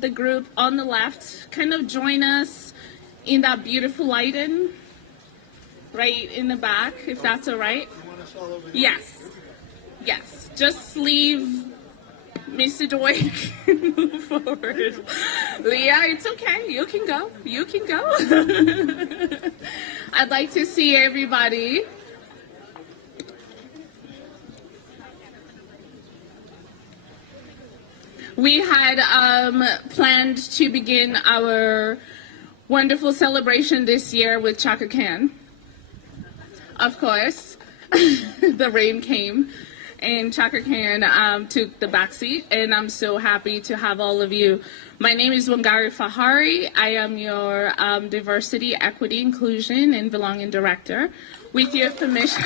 the group on the left kind of join us in that beautiful lighting right in the back, if that's all right? Yes. Yes. Just leave Mr. Dwight and move forward. Yeah, it's okay. You can go. You can go. I'd like to see everybody. We had planned to begin our wonderful celebration this year with Chaka Khan. Of course, the rain came and Chaka Khan took the backseat, and I'm so happy to have all of you. My name is Wangari Fahari. I am your Diversity, Equity, Inclusion, and Belonging Director. With your permission,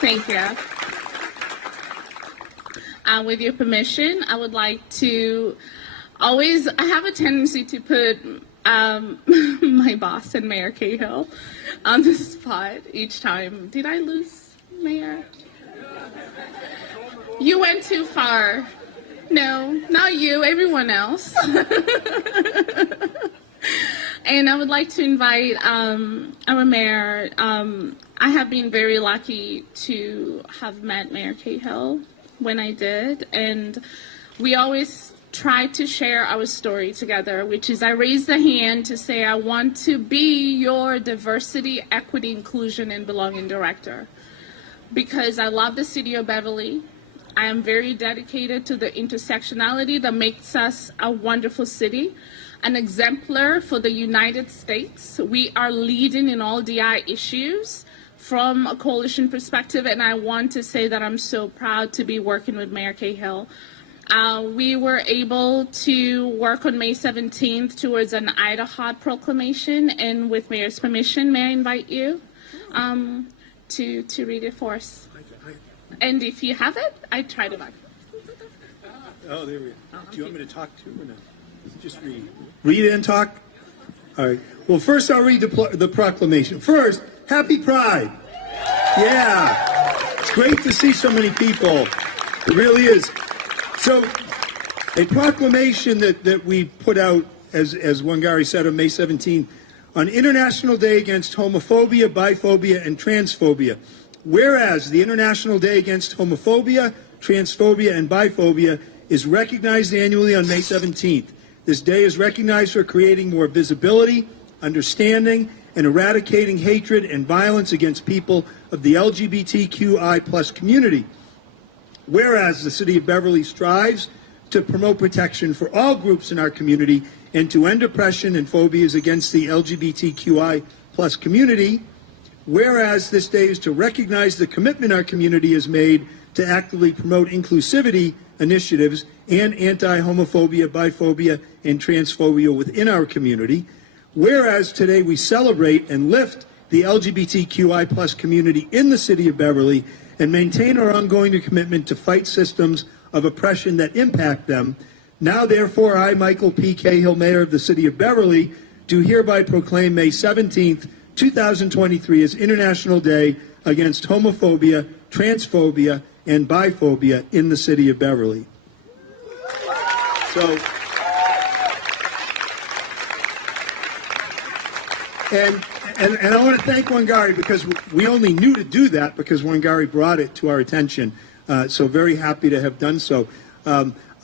thank you. With your permission, I would like to I have a tendency to put my boss and Mayor Cahill on the spot each time. Did I lose, Mayor? You went too far. No, not you, everyone else. And I would like to invite our mayor. I have been very lucky to have met Mayor Cahill when I did, and we always try to share our story together, which is I raised the hand to say I want to be your Diversity, Equity, Inclusion, and Belonging Director because I love the city of Beverly. I am very dedicated to the intersectionality that makes us a wonderful city, an exemplar for the United States. We are leading in all DI issues from a coalition perspective, and I want to say that I'm so proud to be working with Mayor Cahill. We were able to work on May 17th towards an Idaho proclamation, and with Mayor's permission, may I invite you to read it for us? And if you have it, I try to back. Oh, there we go. Do you want me to talk too or no? Just read. Read and talk? All right. Well, first I'll read the proclamation. First, Happy Pride. Yeah. It's great to see so many people. It really is. So, a proclamation that we put out, as Wangari said, on May 17th, on International Day Against Homophobia, Biphobia, and Transphobia. Whereas the International Day Against Homophobia, Transphobia, and Biphobia is recognized annually on May 17th. This day is recognized for creating more visibility, understanding, and eradicating hatred and violence against people of the LGBTQI+ community. Whereas the City of Beverly strives to promote protection for all groups in our community and to end oppression and phobias against the LGBTQI+ community. Whereas this day is to recognize the commitment our community has made to actively promote inclusivity initiatives and anti-homophobia, biphobia, and transphobia within our community. Whereas today we celebrate and lift the LGBTQI+ community in the City of Beverly and maintain our ongoing commitment to fight systems of oppression that impact them. Now, therefore, I, Michael P. Cahill, Mayor of the City of Beverly, do hereby proclaim May 17th, 2023 as International Day Against Homophobia, Transphobia, and Biphobia in the City of Beverly. So, and I want to thank Wangari because we only knew to do that because Wangari brought it to our attention. So very happy to have done so.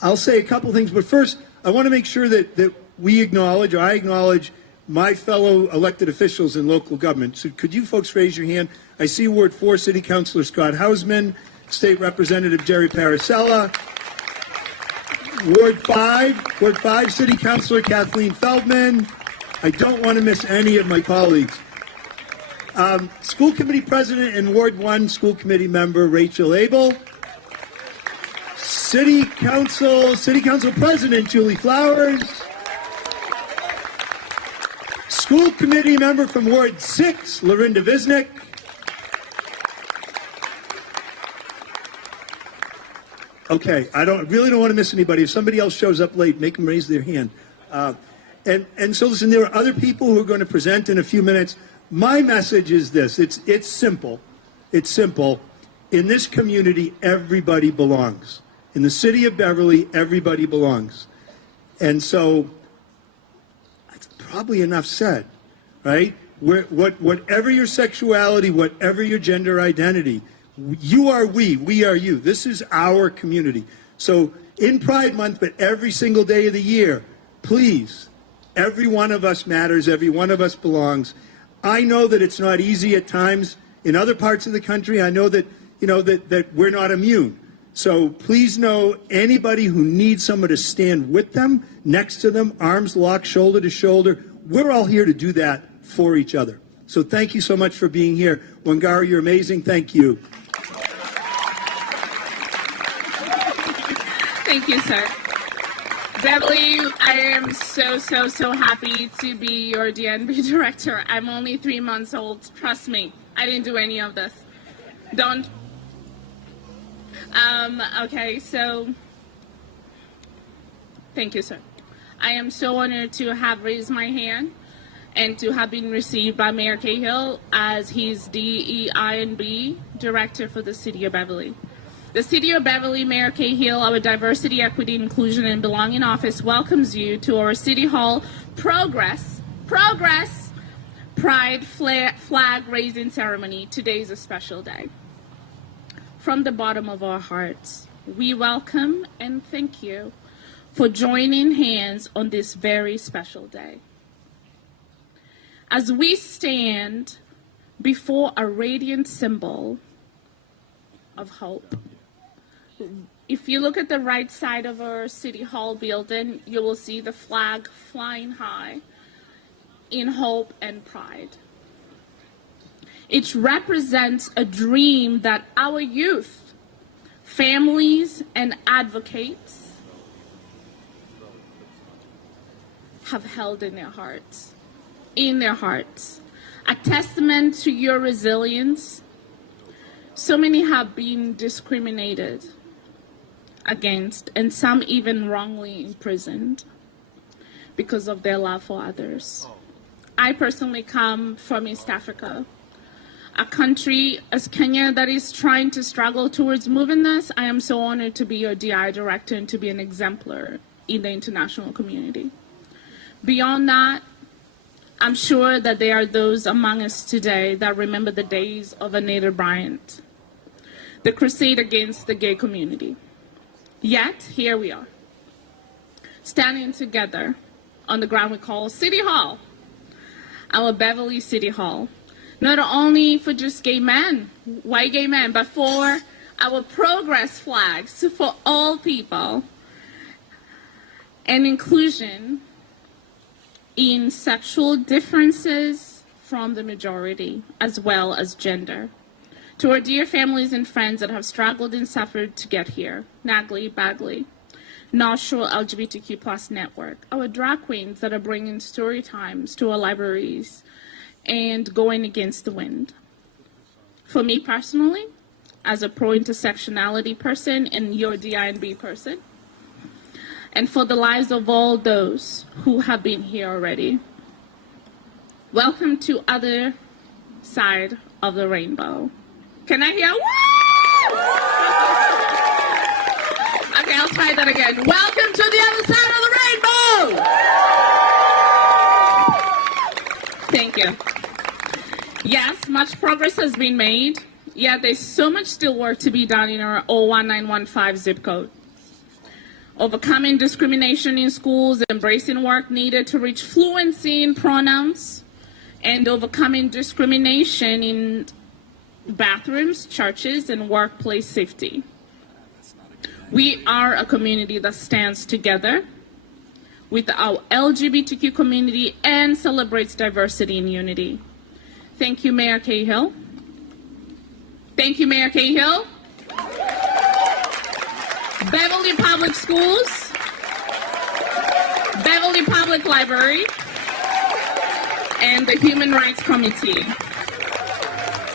I'll say a couple things, but first I want to make sure that we acknowledge, or I acknowledge, my fellow elected officials in local government. So could you folks raise your hand? I see Ward 4 City Councilor Scott Hausman, State Representative Jerry Paracella, Ward 5 City Councilor Kathleen Feldman. I don't want to miss any of my colleagues. School Committee President and Ward 1 School Committee Member Rachel Abel. City Council President Julie Flowers. School Committee Member from Ward 6, Lorinda Visnick. Okay, I really don't want to miss anybody. If somebody else shows up late, make them raise their hand. And so listen, there are other people who are going to present in a few minutes. My message is this. It's simple. It's simple. In this community, everybody belongs. In the city of Beverly, everybody belongs. And so, that's probably enough said, right? Whatever your sexuality, whatever your gender identity, you are we are you. This is our community. So in Pride Month, but every single day of the year, please, every one of us matters, every one of us belongs. I know that it's not easy at times in other parts of the country. I know that, that we're not immune. So please know anybody who needs someone to stand with them, next to them, arms locked, shoulder to shoulder, we're all here to do that for each other. So thank you so much for being here. Wangari, you're amazing. Thank you. Thank you, sir. Beverly, I am so happy to be your DNB director. I'm only 3 months old. Trust me, I didn't do any of this. Don't. Okay, so thank you, sir. I am so honored to have raised my hand and to have been received by Mayor Cahill as his DEI&B director for the City of Beverly. The City of Beverly, Mayor Cahill, our Diversity, Equity, Inclusion, and Belonging Office welcomes you to our City Hall Progress Pride flag raising ceremony. Today is a special day. From the bottom of our hearts, we welcome and thank you for joining hands on this very special day. As we stand before a radiant symbol of hope, if you look at the right side of our City Hall building, you will see the flag flying high in hope and pride. It represents a dream that our youth, families, and advocates have held in their hearts. A testament to your resilience. So many have been discriminated against, and some even wrongly imprisoned because of their love for others. I personally come from East Africa, a country as Kenya that is trying to struggle towards moving this. I am so honored to be your DI director and to be an exemplar in the international community. Beyond that, I'm sure that there are those among us today that remember the days of Anita Bryant, the crusade against the gay community. Yet, here we are, standing together on the ground we call City Hall, our Beverly City Hall, not only for just gay men, white gay men, but for our progress flags, for all people, and inclusion in sexual differences from the majority, as well as gender. To our dear families and friends that have struggled and suffered to get here, Nagley, Bagley, North Shore LGBTQ+ network, our drag queens that are bringing story times to our libraries and going against the wind. For me personally, as a pro-intersectionality person and your DI&B person, and for the lives of all those who have been here already. Welcome to other side of the rainbow. Can I hear woo? Okay, I'll try that again. Welcome to the other side of the rainbow. Thank you. Yes, much progress has been made, yet there's so much still work to be done in our 01915 zip code. Overcoming discrimination in schools, embracing work needed to reach fluency in pronouns, and overcoming discrimination in bathrooms, churches, and workplace safety. We are a community that stands together with our LGBTQ community and celebrates diversity and unity. Thank you, Mayor Cahill. Thank you, Mayor Cahill. Beverly Public Schools, Beverly Public Library, and the Human Rights Committee.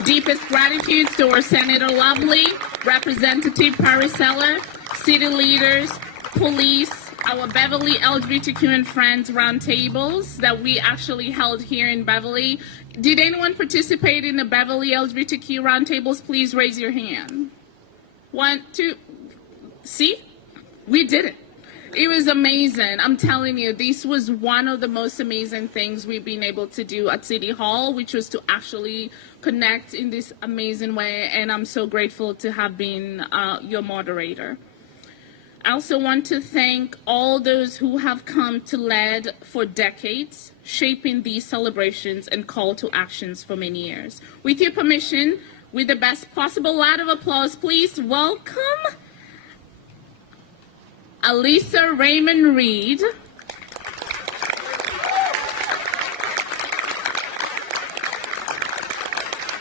Deepest gratitude to our Senator Lovely, Representative Perry Seller, city leaders, police, our Beverly LGBTQ and Friends roundtables that we actually held here in Beverly. Did anyone participate in the Beverly LGBTQ roundtables? Please raise your hand. 1, 2, See, we did it. It was amazing. I'm telling you, this was one of the most amazing things we've been able to do at City Hall, which was to actually connect in this amazing way. And I'm so grateful to have been your moderator. I also want to thank all those who have come to lead for decades, shaping these celebrations and call to actions for many years. With your permission, with the best possible round of applause, please welcome Elisa Raymond Reed.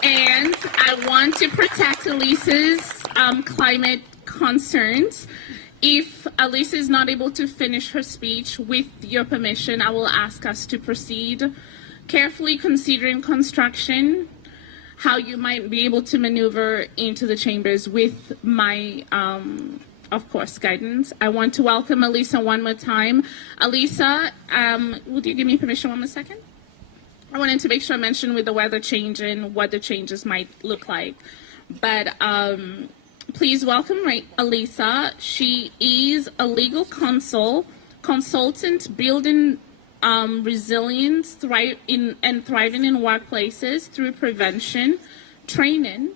And I want to protect Elisa's climate concerns. If Elisa is not able to finish her speech, with your permission, I will ask us to proceed, carefully considering construction, how you might be able to maneuver into the chambers with my, of course, guidance. I want to welcome Elisa one more time. Elisa, would you give me permission one more second? I wanted to make sure I mentioned with the weather changing what the changes might look like. But please welcome Elisa. She is a legal consultant, building resilience, thriving in workplaces through prevention, training,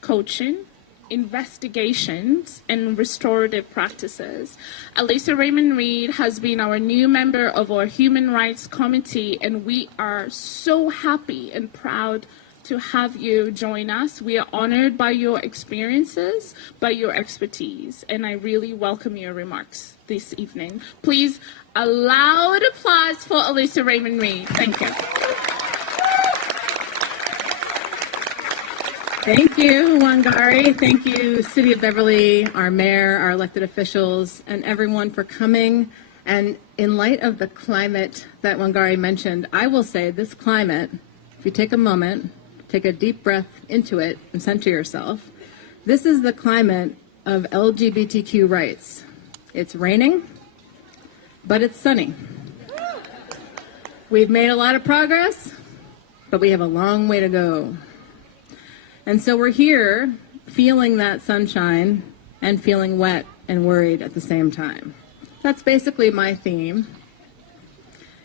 coaching, investigations, and restorative practices. Elisa Raymond Reed has been our new member of our Human Rights Committee, and we are so happy and proud to have you join us. We are honored by your experiences, by your expertise, and I really welcome your remarks this evening. Please, a loud applause for Elisa Raymond Reed. Thank you. Thank you, Wangari. Thank you, City of Beverly, our mayor, our elected officials, and everyone for coming. And in light of the climate that Wangari mentioned, I will say this climate, if you take a moment, take a deep breath into it and center yourself, this is the climate of LGBTQ rights. It's raining, but it's sunny. We've made a lot of progress, but we have a long way to go. And so we're here feeling that sunshine and feeling wet and worried at the same time. That's basically my theme.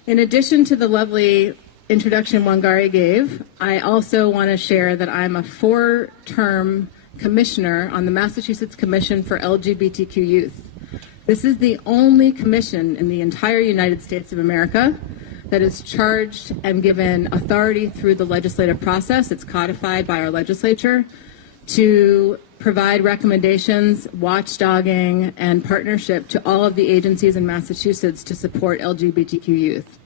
In addition to the lovely introduction Wangari gave, I also want to share that I'm a 4-term commissioner on the Massachusetts Commission for LGBTQ Youth. This is the only commission in the entire United States of America that is charged and given authority through the legislative process. It's codified by our legislature to provide recommendations, watchdogging, and partnership to all of the agencies in Massachusetts to support LGBTQ youth.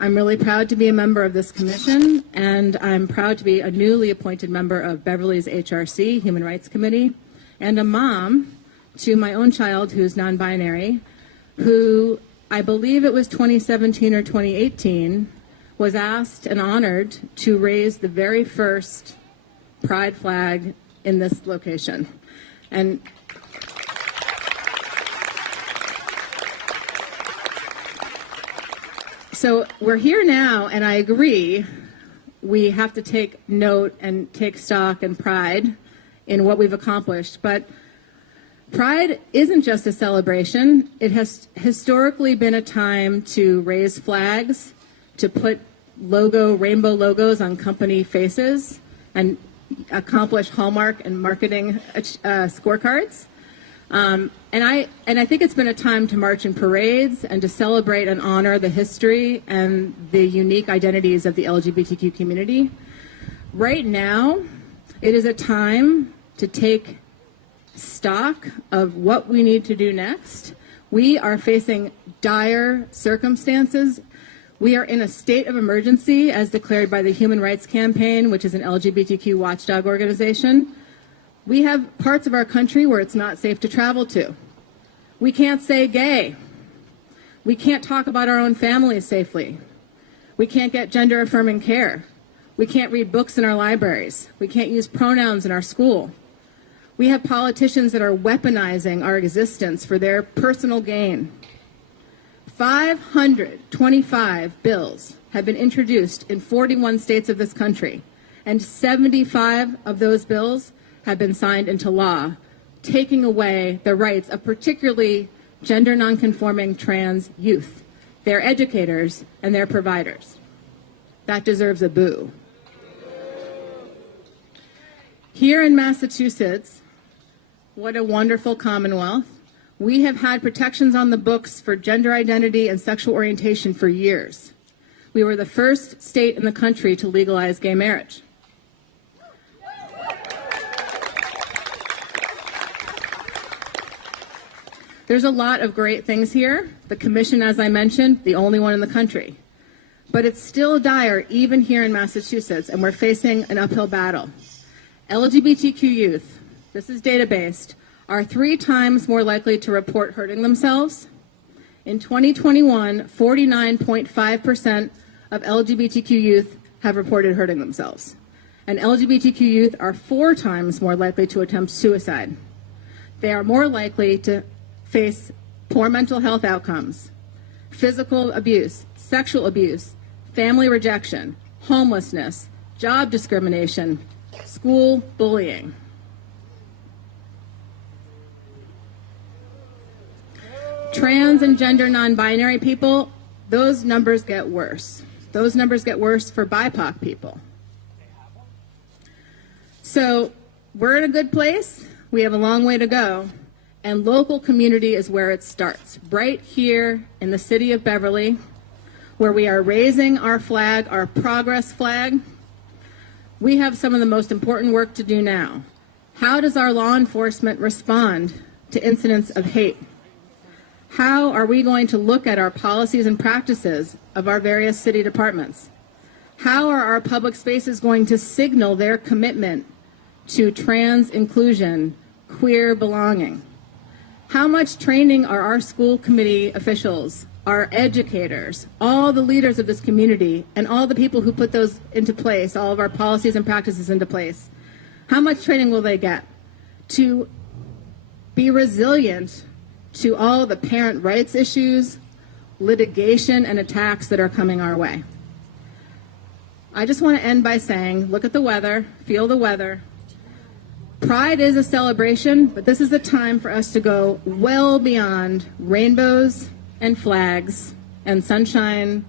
I'm really proud to be a member of this commission, and I'm proud to be a newly appointed member of Beverly's HRC, Human Rights Committee, and a mom to my own child who's non-binary, who I believe it was 2017 or 2018, was asked and honored to raise the very first pride flag in this location. And so we're here now, and I agree, we have to take note and take stock and pride in what we've accomplished. But Pride isn't just a celebration. It has historically been a time to raise flags, to put rainbow logos on company faces, and accomplish Hallmark and marketing scorecards. And I think it's been a time to march in parades and to celebrate and honor the history and the unique identities of the LGBTQ community. Right now, it is a time to take stock of what we need to do next. We are facing dire circumstances. We are in a state of emergency as declared by the Human Rights Campaign, which is an LGBTQ watchdog organization. We have parts of our country where it's not safe to travel to. We can't say gay. We can't talk about our own families safely. We can't get gender-affirming care. We can't read books in our libraries. We can't use pronouns in our school. We have politicians that are weaponizing our existence for their personal gain. 525 bills have been introduced in 41 states of this country, and 75 of those bills have been signed into law taking away the rights of particularly gender nonconforming trans youth, their educators, and their providers. That deserves a boo. Here in Massachusetts, what a wonderful commonwealth, we have had protections on the books for gender identity and sexual orientation for years. We were the first state in the country to legalize gay marriage. There's a lot of great things here. The commission, as I mentioned, the only one in the country. But it's still dire even here in Massachusetts, and we're facing an uphill battle. LGBTQ youth, this is data-based, are 3 times more likely to report hurting themselves. In 2021, 49.5% of LGBTQ youth have reported hurting themselves. And LGBTQ youth are 4 times more likely to attempt suicide. They are more likely to face poor mental health outcomes, physical abuse, sexual abuse, family rejection, homelessness, job discrimination, school bullying. Trans and gender non-binary people, those numbers get worse. Those numbers get worse for BIPOC people. So we're in a good place. We have a long way to go. And local community is where it starts, right here in the city of Beverly, where we are raising our flag, our progress flag. We have some of the most important work to do now. How does our law enforcement respond to incidents of hate? How are we going to look at our policies and practices of our various city departments? How are our public spaces going to signal their commitment to trans inclusion, queer belonging? How much training are our school committee officials, our educators, all the leaders of this community, and all the people who put those into place, all of our policies and practices into place, how much training will they get to be resilient to all the parent rights issues, litigation, and attacks that are coming our way? I just want to end by saying, look at the weather, feel the weather. Pride is a celebration, but this is the time for us to go well beyond rainbows and flags and sunshine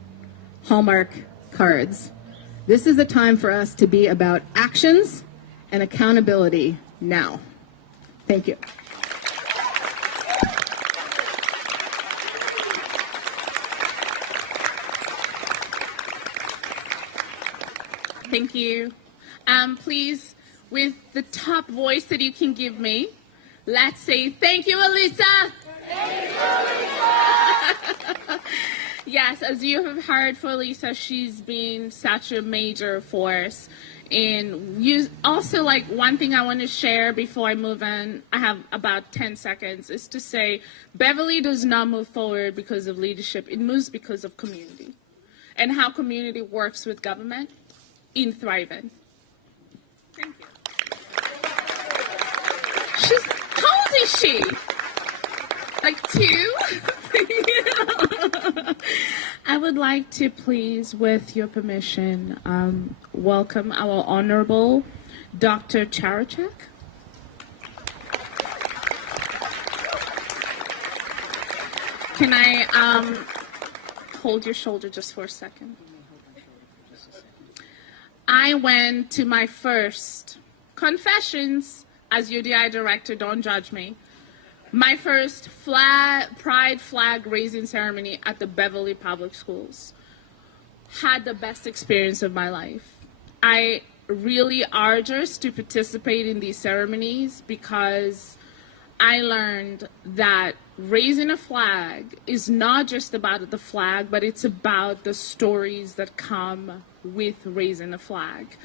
Hallmark cards. This is a time for us to be about actions and accountability now. Thank you. Thank you. Please, with the top voice that you can give me, let's say thank you, Elisa. Thank you, Elisa. Yes, as you have heard for Elisa, she's been such a major force. And you also, like, one thing I want to share before I move on, I have about 10 seconds, is to say Beverly does not move forward because of leadership. It moves because of community and how community works with government in thriving. Thank you. How old is she? Like 2? I would like to please, with your permission, welcome our Honorable Dr. Charachak. Can I hold your shoulder just for a second? I went to my first confessions as UDI director, don't judge me, my first pride flag raising ceremony at the Beverly Public Schools. Had the best experience of my life. I really urge us to participate in these ceremonies because I learned that raising a flag is not just about the flag, but it's about the stories that come with raising a flag.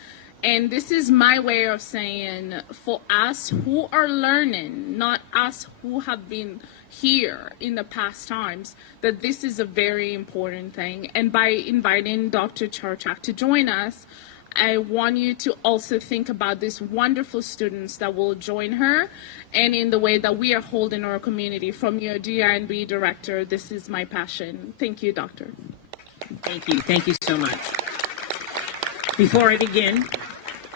And this is my way of saying, for us who are learning, not us who have been here in the past times, that this is a very important thing. And by inviting Dr. Charachak to join us, I want you to also think about these wonderful students that will join her, and in the way that we are holding our community. From your DINB director, this is my passion. Thank you, Doctor. Thank you. Thank you so much. Before I begin,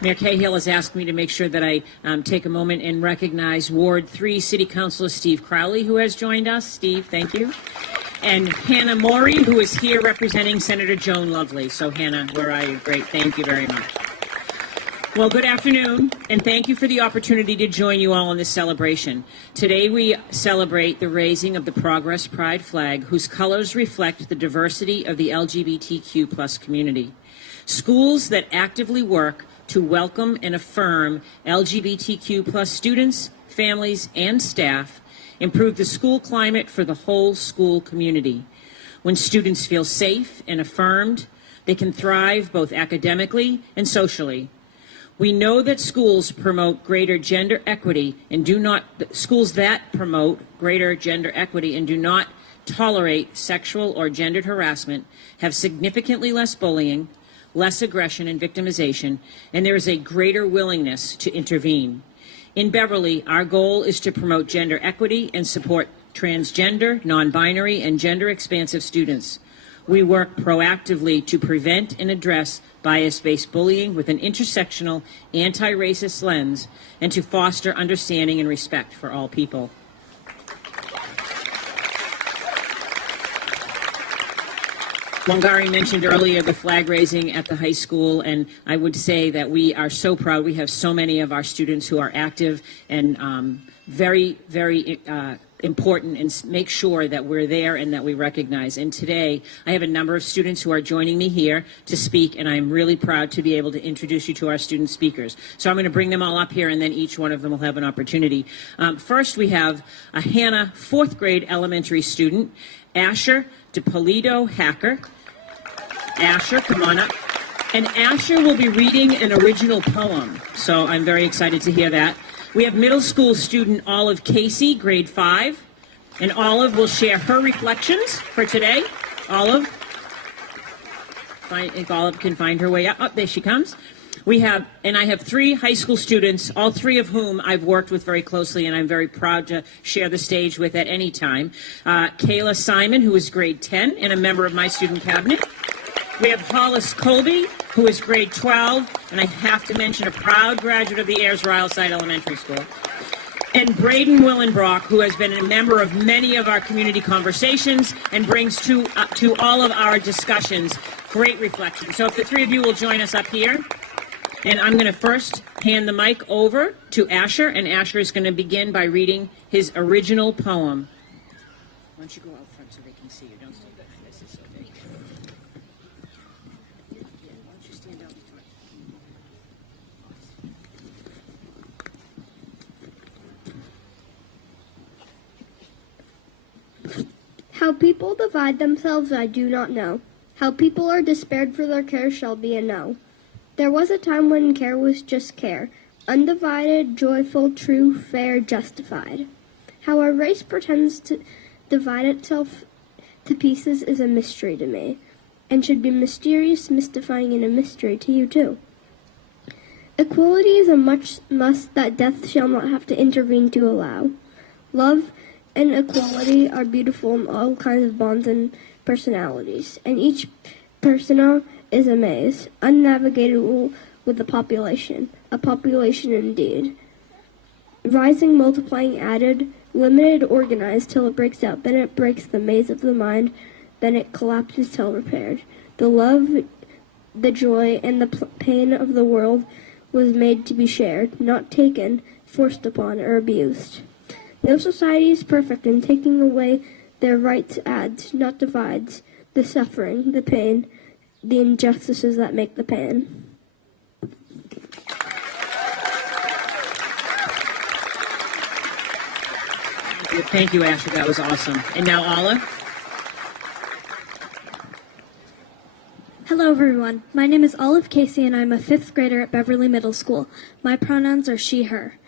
Mayor Cahill has asked me to make sure that I take a moment and recognize Ward 3 City Councilor Steve Crowley, who has joined us. Steve, thank you. And Hannah Maury, who is here representing Senator Joan Lovely. So, Hannah, where are you? Great. Thank you very much. Well, good afternoon, and thank you for the opportunity to join you all in this celebration. Today we celebrate the raising of the Progress Pride flag, whose colors reflect the diversity of the LGBTQ plus community. Schools that actively work to welcome and affirm LGBTQ plus students, families, and staff improve the school climate for the whole school community. When students feel safe and affirmed, they can thrive both academically and socially. We know that schools promote greater gender equity and schools that promote greater gender equity and do not tolerate sexual or gendered harassment have significantly less bullying, less aggression and victimization, and there is a greater willingness to intervene. In Beverly, our goal is to promote gender equity and support transgender, non-binary, and gender-expansive students. We work proactively to prevent and address bias-based bullying with an intersectional, anti-racist lens and to foster understanding and respect for all people. Wangari mentioned earlier the flag raising at the high school, and I would say that we are so proud. We have so many of our students who are active and very, very important, and make sure that we're there and that we recognize. And today, I have a number of students who are joining me here to speak, and I'm really proud to be able to introduce you to our student speakers. So I'm going to bring them all up here, and then each one of them will have an opportunity. First, we have a Hannah fourth grade elementary student, Asher DePolito Hacker. Asher, come on up. And Asher will be reading an original poem, so I'm very excited to hear that. We have middle school student Olive Casey, grade 5, and Olive will share her reflections for today. Olive, I think Olive can find her way up. Oh, there she comes. I have 3 high school students, all 3 of whom I've worked with very closely, and I'm very proud to share the stage with at any time. Kayla Simon, who is grade 10 and a member of my student cabinet. We have Hollis Colby, who is grade 12, and I have to mention a proud graduate of the Ayers Ryleside Elementary School. And Braden Willenbrock, who has been a member of many of our community conversations and brings to all of our discussions great reflection. So if the 3 of you will join us up here. And I'm going to first hand the mic over to Asher, and Asher is going to begin by reading his original poem. Why don't you go out front so they can see you? Don't stay back. This is so big. Yeah, why don't you stand out front? How people divide themselves I do not know. How people are despaired for their care shall be a no. There was a time when care was just care, undivided, joyful, true, fair, justified. How our race pretends to divide itself to pieces is a mystery to me, and should be mysterious, mystifying, and a mystery to you too. Equality is a must that death shall not have to intervene to allow. Love and equality are beautiful in all kinds of bonds and personalities, and each persona is a maze, unnavigatable with a population indeed. Rising, multiplying, added, limited, organized till it breaks out, then it breaks the maze of the mind, then it collapses till repaired. The love, the joy, and the pain of the world was made to be shared, not taken, forced upon, or abused. No society is perfect, and taking away their rights adds, not divides, the suffering, the pain, the injustices that make the pain. Thank you, Asher. That was awesome. And now, Olive. Hello, everyone. My name is Olive Casey, and I'm a 5th grader at Beverly Middle School. My pronouns are she, her.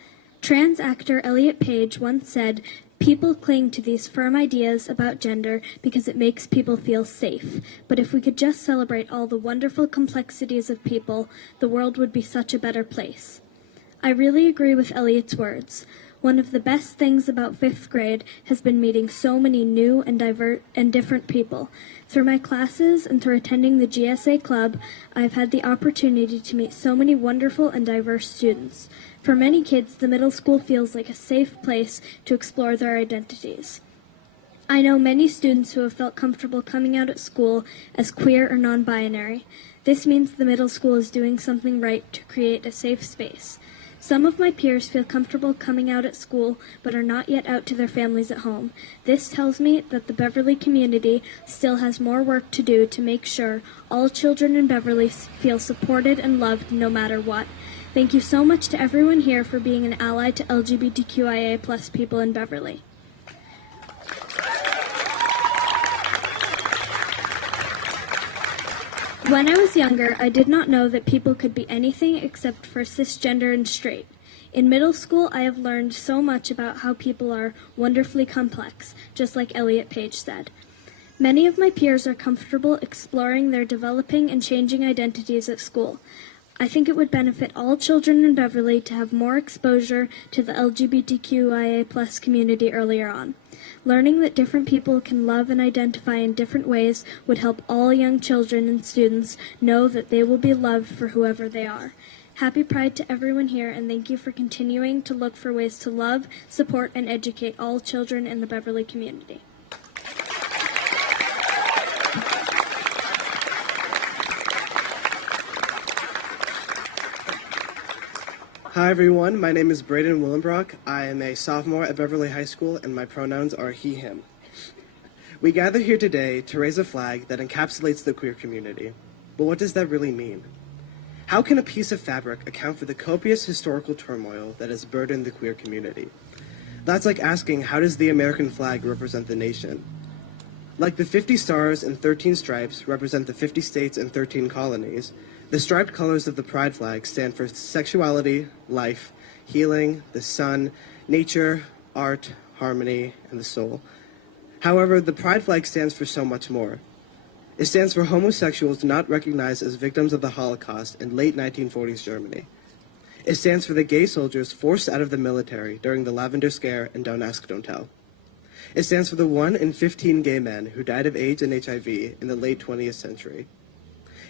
Trans actor Elliot Page once said, "People cling to these firm ideas about gender because it makes people feel safe. But if we could just celebrate all the wonderful complexities of people, the world would be such a better place." I really agree with Elliot's words. One of the best things about 5th grade has been meeting so many new and different people. Through my classes and through attending the GSA Club, I've had the opportunity to meet so many wonderful and diverse students. For many kids, the middle school feels like a safe place to explore their identities. I know many students who have felt comfortable coming out at school as queer or non-binary. This means the middle school is doing something right to create a safe space. Some of my peers feel comfortable coming out at school, but are not yet out to their families at home. This tells me that the Beverly community still has more work to do to make sure all children in Beverly feel supported and loved no matter what. Thank you so much to everyone here for being an ally to LGBTQIA+ people in Beverly. When I was younger, I did not know that people could be anything except for cisgender and straight. In middle school, I have learned so much about how people are wonderfully complex, just like Elliot Page said. Many of my peers are comfortable exploring their developing and changing identities at school. I think it would benefit all children in Beverly to have more exposure to the LGBTQIA+ community earlier on. Learning that different people can love and identify in different ways would help all young children and students know that they will be loved for whoever they are. Happy Pride to everyone here, and thank you for continuing to look for ways to love, support, and educate all children in the Beverly community. Hi everyone, my name is Braden Willenbrock. I am a sophomore at Beverly High School and my pronouns are he, him. We gather here today to raise a flag that encapsulates the queer community. But what does that really mean? How can a piece of fabric account for the copious historical turmoil that has burdened the queer community? That's like asking, how does the American flag represent the nation? Like the 50 stars and 13 stripes represent the 50 states and 13 colonies, the striped colors of the pride flag stand for sexuality, life, healing, the sun, nature, art, harmony, and the soul. However, the pride flag stands for so much more. It stands for homosexuals not recognized as victims of the Holocaust in late 1940s Germany. It stands for the gay soldiers forced out of the military during the Lavender Scare and Don't Ask, Don't Tell. It stands for the 1 in 15 gay men who died of AIDS and HIV in the late 20th century.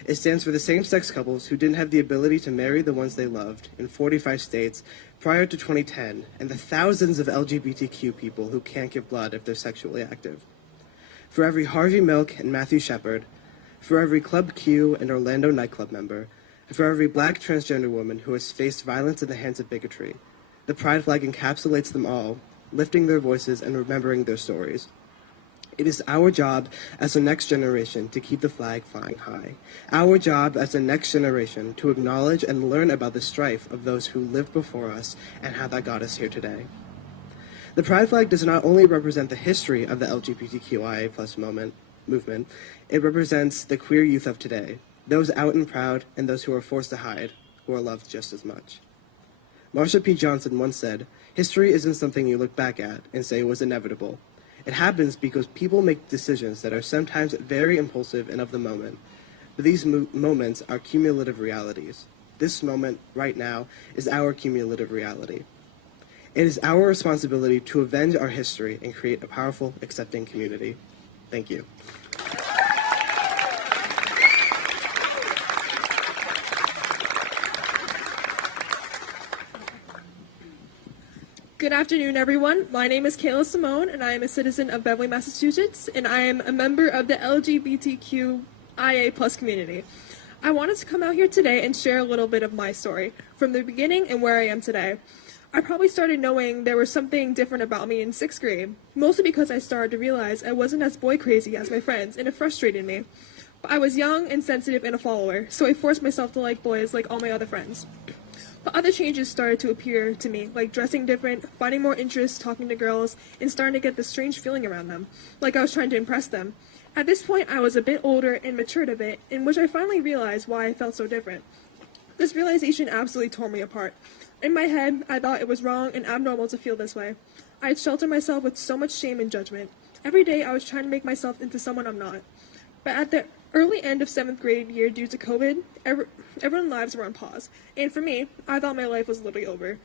It stands for the same-sex couples who didn't have the ability to marry the ones they loved in 45 states prior to 2010, and the thousands of LGBTQ people who can't give blood if they're sexually active. For every Harvey Milk and Matthew Shepard, for every Club Q and Orlando nightclub member, and for every black transgender woman who has faced violence at the hands of bigotry, the pride flag encapsulates them all, lifting their voices and remembering their stories. It is our job as the next generation to keep the flag flying high. Our job as the next generation to acknowledge and learn about the strife of those who lived before us and how that got us here today. The pride flag does not only represent the history of the LGBTQIA+ movement, it represents the queer youth of today, those out and proud and those who are forced to hide, who are loved just as much. Marsha P. Johnson once said, "History isn't something you look back at and say it was inevitable. It happens because people make decisions that are sometimes very impulsive and of the moment. But these moments are cumulative realities. This moment, right now, is our cumulative reality. It is our responsibility to avenge our history and create a powerful, accepting community." Thank you. Good afternoon, everyone. My name is Kayla Simone, and I am a citizen of Beverly, Massachusetts, and I am a member of the LGBTQIA+ community. I wanted to come out here today and share a little bit of my story, from the beginning and where I am today. I probably started knowing there was something different about me in 6th grade, mostly because I started to realize I wasn't as boy crazy as my friends, and it frustrated me. But I was young and sensitive and a follower, so I forced myself to like boys like all my other friends. But other changes started to appear to me, like dressing different, finding more interest, talking to girls, and starting to get this strange feeling around them, like I was trying to impress them. At this point, I was a bit older and matured a bit, in which I finally realized why I felt so different. This realization absolutely tore me apart. In my head, I thought it was wrong and abnormal to feel this way. I had sheltered myself with so much shame and judgment. Every day, I was trying to make myself into someone I'm not. But at the early end of 7th grade year due to COVID, everyone's lives were on pause. And for me, I thought my life was literally over.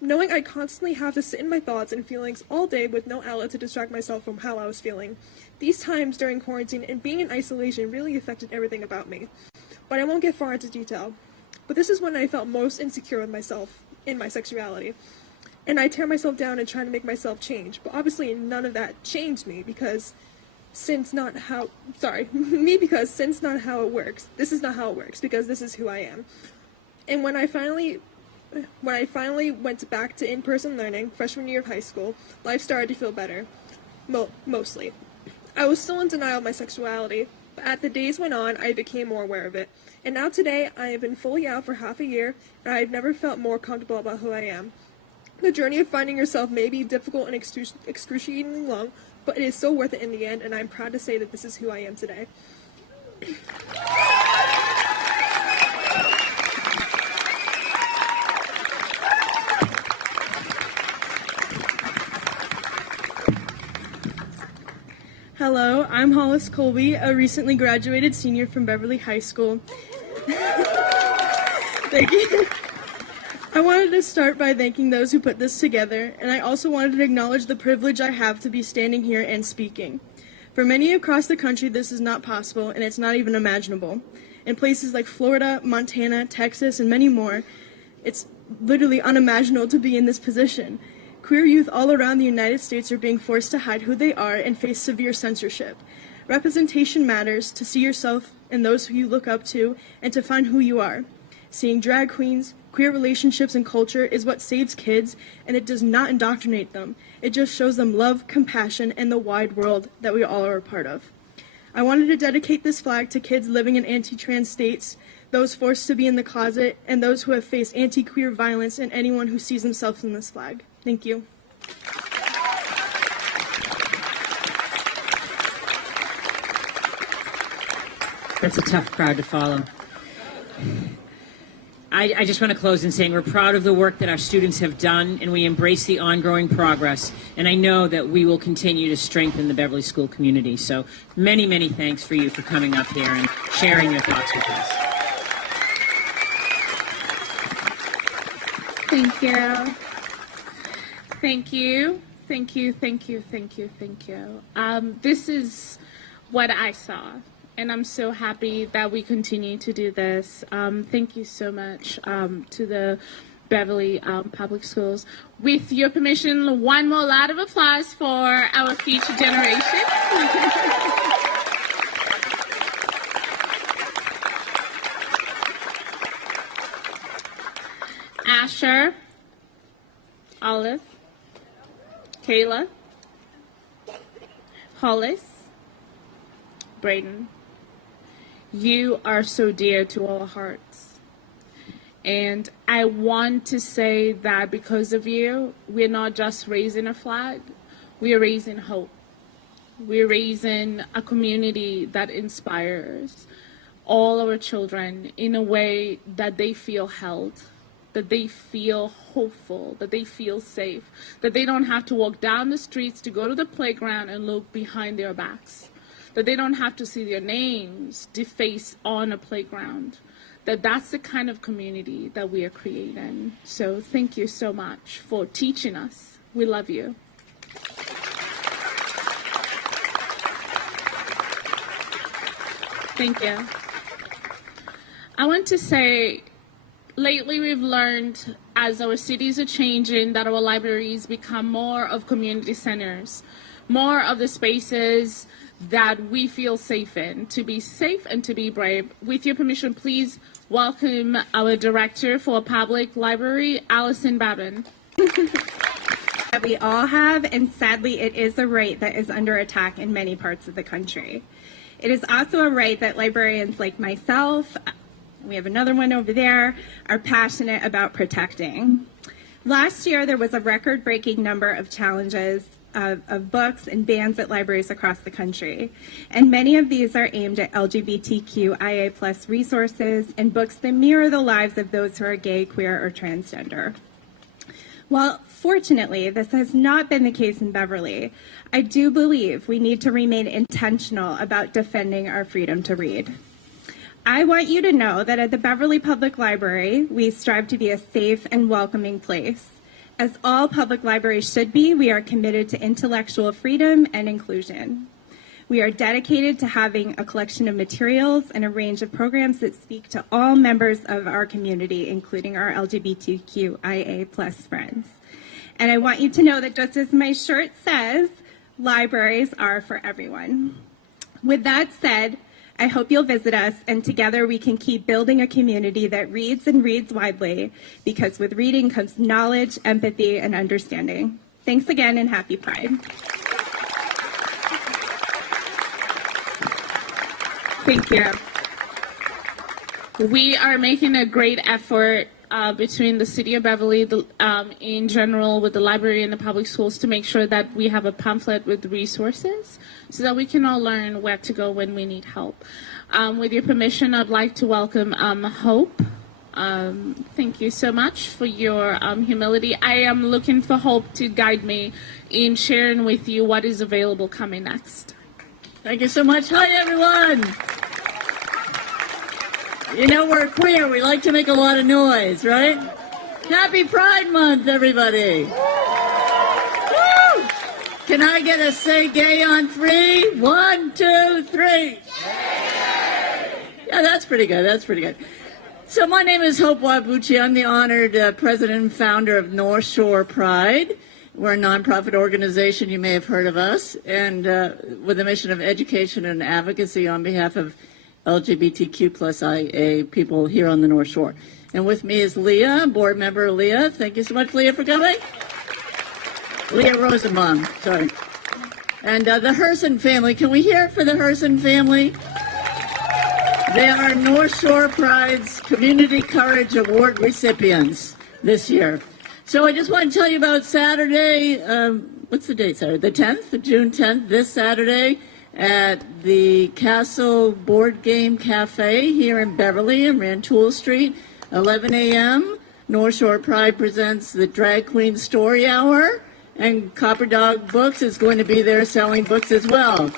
knowing I constantly have to sit in my thoughts and feelings all day with no outlet to distract myself from how I was feeling. These times during quarantine and being in isolation really affected everything about me. But I won't get far into detail. But this is when I felt most insecure with myself in my sexuality. And I tear myself down and try to make myself change. But obviously none of that changed me because since not how it works. This is not how it works because this is who I am. And when I finally went back to in-person learning, freshman year of high school, life started to feel better. Mostly. I was still in denial of my sexuality, but as the days went on, I became more aware of it. And now today, I have been fully out for half a year, and I have never felt more comfortable about who I am. The journey of finding yourself may be difficult and excruciatingly long, but it is so worth it in the end, and I'm proud to say that this is who I am today. Hello, I'm Hollis Colby, a recently graduated senior from Beverly High School. Thank you. I wanted to start by thanking those who put this together, and I also wanted to acknowledge the privilege I have to be standing here and speaking. For many across the country, this is not possible, and it's not even imaginable. In places like Florida, Montana, Texas, and many more, it's literally unimaginable to be in this position. Queer youth all around the United States are being forced to hide who they are and face severe censorship. Representation matters, to see yourself and those who you look up to, and to find who you are. Seeing drag queens, queer relationships, and culture is what saves kids, and it does not indoctrinate them. It just shows them love, compassion, and the wide world that we all are a part of. I wanted to dedicate this flag to kids living in anti-trans states, those forced to be in the closet, and those who have faced anti-queer violence, and anyone who sees themselves in this flag. Thank you. That's a tough crowd to follow. I just want to close in saying we're proud of the work that our students have done, and we embrace the ongoing progress. And I know that we will continue to strengthen the Beverly School community. So many, many thanks for you for coming up here and sharing your thoughts with us. Thank you. Thank you. Thank you. Thank you. Thank you. Thank you. This is what I saw. And I'm so happy that we continue to do this. Thank you so much to the Beverly Public Schools. With your permission, one more round of applause for our future generation. Asher, Olive, Kayla, Hollis, Braden. You are so dear to our hearts. And I want to say that because of you, we're not just raising a flag, we're raising hope. We're raising a community that inspires all our children in a way that they feel held, that they feel hopeful, that they feel safe, that they don't have to walk down the streets to go to the playground and look behind their backs, that they don't have to see their names defaced on a playground, that's the kind of community that we are creating. So thank you so much for teaching us. We love you. Thank you. I want to say, lately we've learned, as our cities are changing, that our libraries become more of community centers, more of the spaces that we feel safe in, to be safe and to be brave. With your permission, please welcome our Director for Public Library, Allison Babin. That we all have, and sadly it is a right that is under attack in many parts of the country. It is also a right that librarians like myself, we have another one over there, are passionate about protecting. Last year there was a record-breaking number of challenges of books and bans at libraries across the country. And many of these are aimed at LGBTQIA+ resources and books that mirror the lives of those who are gay, queer, or transgender. While fortunately this has not been the case in Beverly, I do believe we need to remain intentional about defending our freedom to read. I want you to know that at the Beverly Public Library, we strive to be a safe and welcoming place. As all public libraries should be, we are committed to intellectual freedom and inclusion. We are dedicated to having a collection of materials and a range of programs that speak to all members of our community, including our LGBTQIA+ friends. And I want you to know that just as my shirt says, libraries are for everyone. With that said, I hope you'll visit us, and together we can keep building a community that reads and reads widely, because with reading comes knowledge, empathy, and understanding. Thanks again, and happy Pride. Thank you. We are making a great effort between the City of Beverly, in general, with the library and the public schools, to make sure that we have a pamphlet with resources so that we can all learn where to go when we need help. With your permission, I'd like to welcome Hope. Thank you so much for your humility. I am looking for Hope to guide me in sharing with you what is available coming next. Thank you so much. Hi, everyone. You know, we're queer. We like to make a lot of noise, right? Happy Pride Month, everybody. Woo! Can I get a say gay on 3? 1, 2, 3. Yeah, that's pretty good. That's pretty good. So my name is Hope Wabuchi. I'm the honored president and founder of North Shore Pride. We're a nonprofit organization. You may have heard of us, and with a mission of education and advocacy on behalf of LGBTQ+IA people here on the North Shore. And with me is Leah, board member Leah. Thank you so much, Leah, for coming. Leah Rosenbaum, sorry. And the Herson family. Can we hear it for the Herson family? They are North Shore Pride's Community Courage Award recipients this year. So I just want to tell you about Saturday, what's the date, Saturday? The 10th, June 10th, this Saturday, at the Castle Board Game Cafe here in Beverly on Rantoul Street, 11 a.m. North Shore Pride presents the Drag Queen Story Hour, and Copper Dog Books is going to be there selling books as well.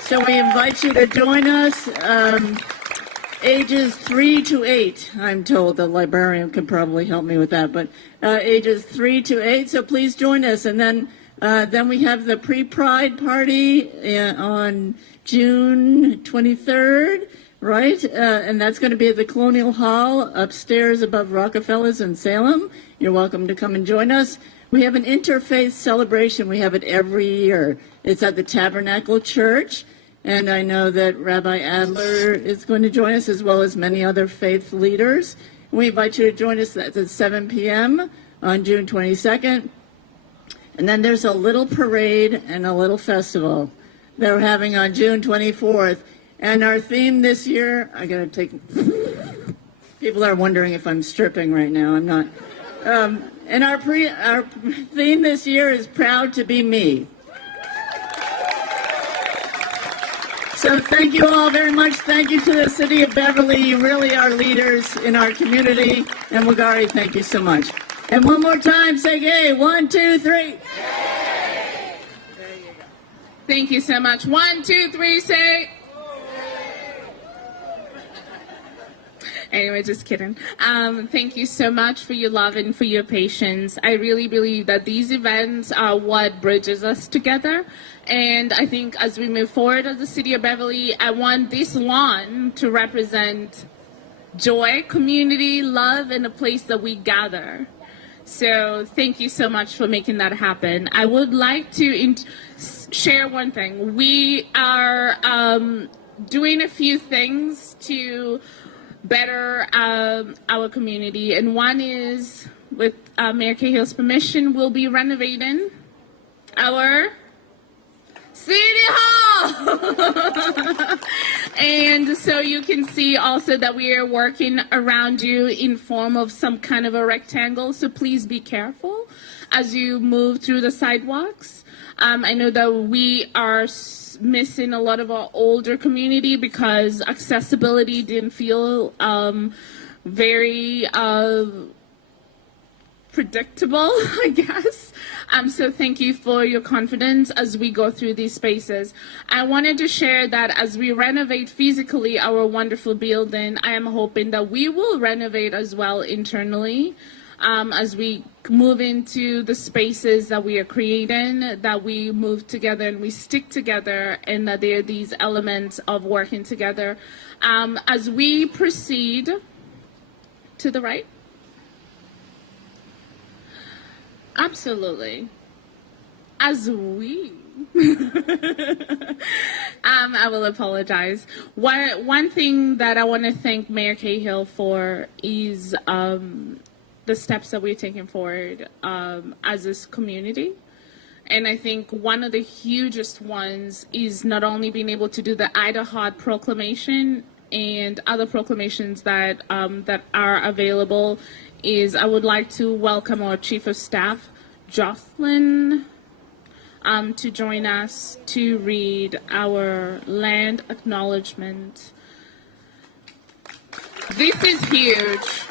So we invite you to join us, ages 3 to 8. I'm told the librarian can probably help me with that, but ages 3 to 8, so please join us. And then we have the pre-Pride party on June 23rd, right? And that's going to be at the Colonial Hall upstairs above Rockefeller's in Salem. You're welcome to come and join us. We have an interfaith celebration. We have it every year. It's at the Tabernacle Church, and I know that Rabbi Adler is going to join us, as well as many other faith leaders. We invite you to join us at 7 p.m. on June 22nd. And then there's a little parade and a little festival that we're having on June 24th. And our theme this year, I gotta take, people are wondering if I'm stripping right now. I'm not. And our theme this year is Proud to be Me. So thank you all very much. Thank you to the City of Beverly. You really are leaders in our community. And Wagari, thank you so much. And one more time, say gay. 1, 2, 3. Yay! There you go. Thank you so much. 1, 2, 3, say. Anyway, just kidding. Thank you so much for your love and for your patience. I really believe that these events are what bridges us together. And I think as we move forward as the City of Beverly, I want this lawn to represent joy, community, love, and a place that we gather. So thank you so much for making that happen. I would like to share one thing. We are doing a few things to better our community, and one is, with Mayor Cahill's permission, we'll be renovating our City Hall. And so you can see also that we are working around you in form of some kind of a rectangle, so please be careful as you move through the sidewalks. I know that we are missing a lot of our older community because accessibility didn't feel very predictable, I guess. So thank you for your confidence as we go through these spaces. I wanted to share that as we renovate physically our wonderful building, I am hoping that we will renovate as well internally as we move into the spaces that we are creating, that we move together and we stick together, and that there are these elements of working together. As we proceed to the right. Absolutely. As we I will apologize. One thing that I want to thank Mayor Cahill for is the steps that we're taking forward as this community. And I think one of the hugest ones is not only being able to do the Idaho proclamation and other proclamations that that are available. Is I would like to welcome our Chief of Staff, Jocelyn, to join us to read our land acknowledgement. This is huge.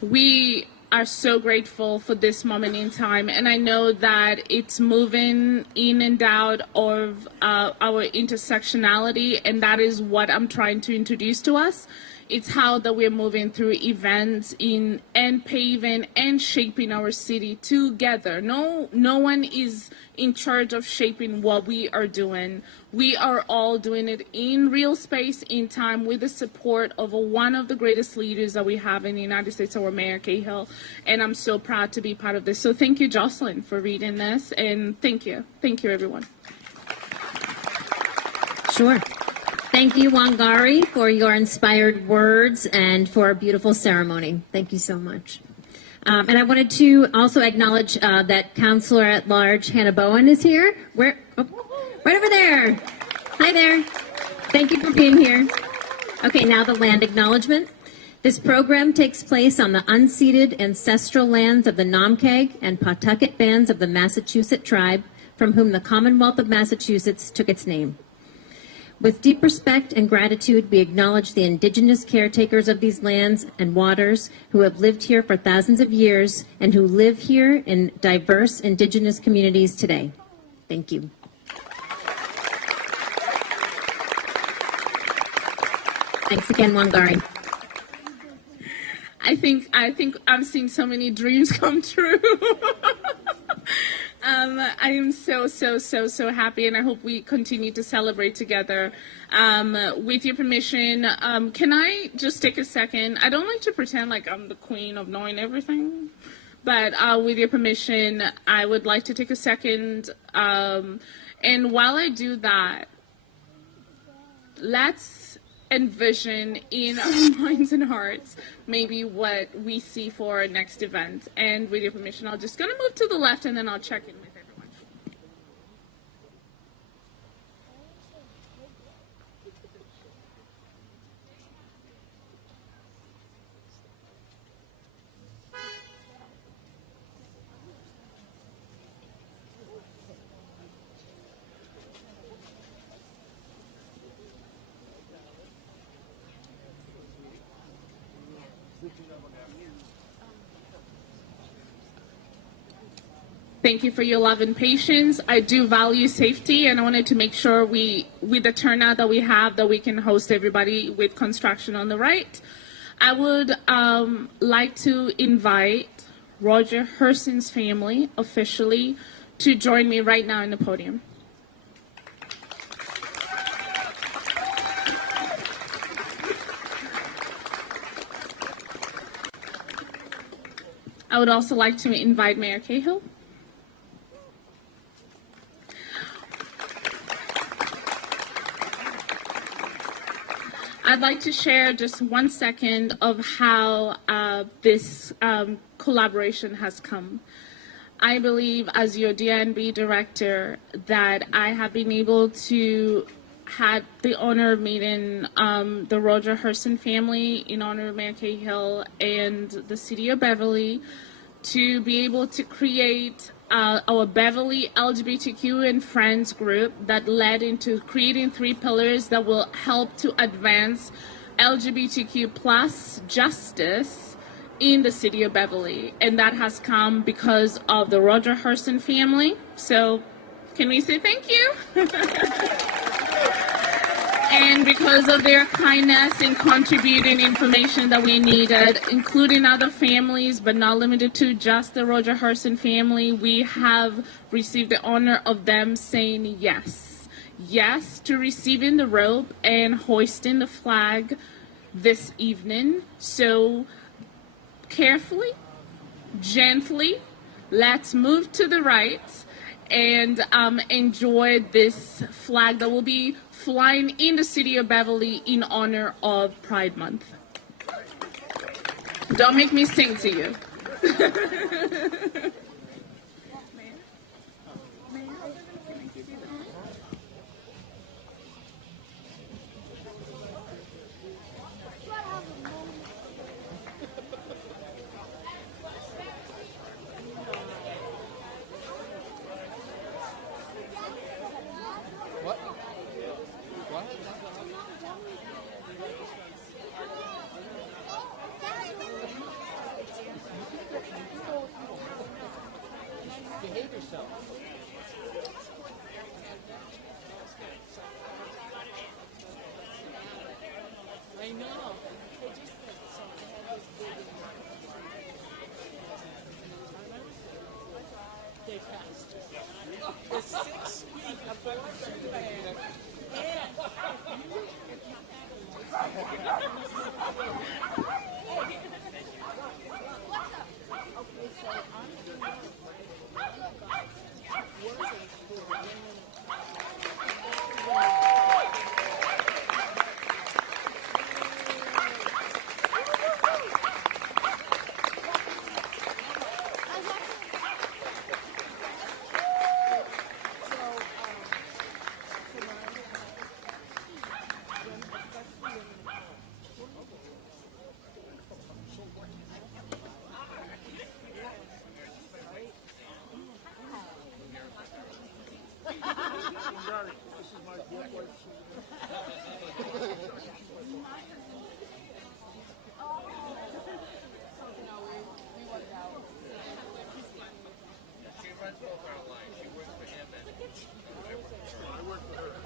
We are so grateful for this moment in time, and I know that it's moving in and out of our intersectionality, and that is what I'm trying to introduce to us. It's how that we're moving through events and paving and shaping our city together. No one is in charge of shaping what we are doing. We are all doing it in real space, in time, with the support of one of the greatest leaders that we have in the United States, our Mayor Cahill. And I'm so proud to be part of this. So thank you, Jocelyn, for reading this. And thank you. Thank you, everyone. Sure. Thank you, Wangari, for your inspired words and for a beautiful ceremony. Thank you so much. And I wanted to also acknowledge that Councilor at Large Hannah Bowen is here. Where? Oh, right over there. Hi there. Thank you for being here. Okay, now the land acknowledgement. This program takes place on the unceded ancestral lands of the Namkeg and Pawtucket bands of the Massachusetts tribe, from whom the Commonwealth of Massachusetts took its name. With deep respect and gratitude, we acknowledge the indigenous caretakers of these lands and waters who have lived here for thousands of years and who live here in diverse indigenous communities today. Thank you. Thanks again, Wangari. I think I'm seeing so many dreams come true. I am so happy, and I hope we continue to celebrate together. With your permission, can I just take a second? I don't like to pretend like I'm the queen of knowing everything, but with your permission, I would like to take a second. And while I do that, let's envision in our minds and hearts maybe what we see for our next event. And with your permission, I'm just going to move to the left, and then I'll check in with everyone. Thank you for your love and patience. I do value safety, and I wanted to make sure with the turnout that we have, that we can host everybody with construction on the right. I would like to invite Roger Hurston's family officially to join me right now in the podium. I would also like to invite Mayor Cahill. I'd like to share just 1 second of how this collaboration has come. I believe, as your DNB director, that I have been able to had the honor of meeting the Roger Hurston family in honor of Mayor Cahill and the city of Beverly to be able to create our Beverly LGBTQ and Friends group that led into creating 3 pillars that will help to advance LGBTQ plus justice in the city of Beverly. And that has come because of the Roger Hurston family. So can we say thank you? And because of their kindness in contributing information that we needed, including other families, but not limited to just the Roger Herson family, we have received the honor of them saying yes. Yes to receiving the rope and hoisting the flag this evening. So carefully, gently, let's move to the right and enjoy this flag that will be flying in the city of Beverly in honor of Pride Month. Don't make me sing to you. She runs both our lines. She works for him and I work for her.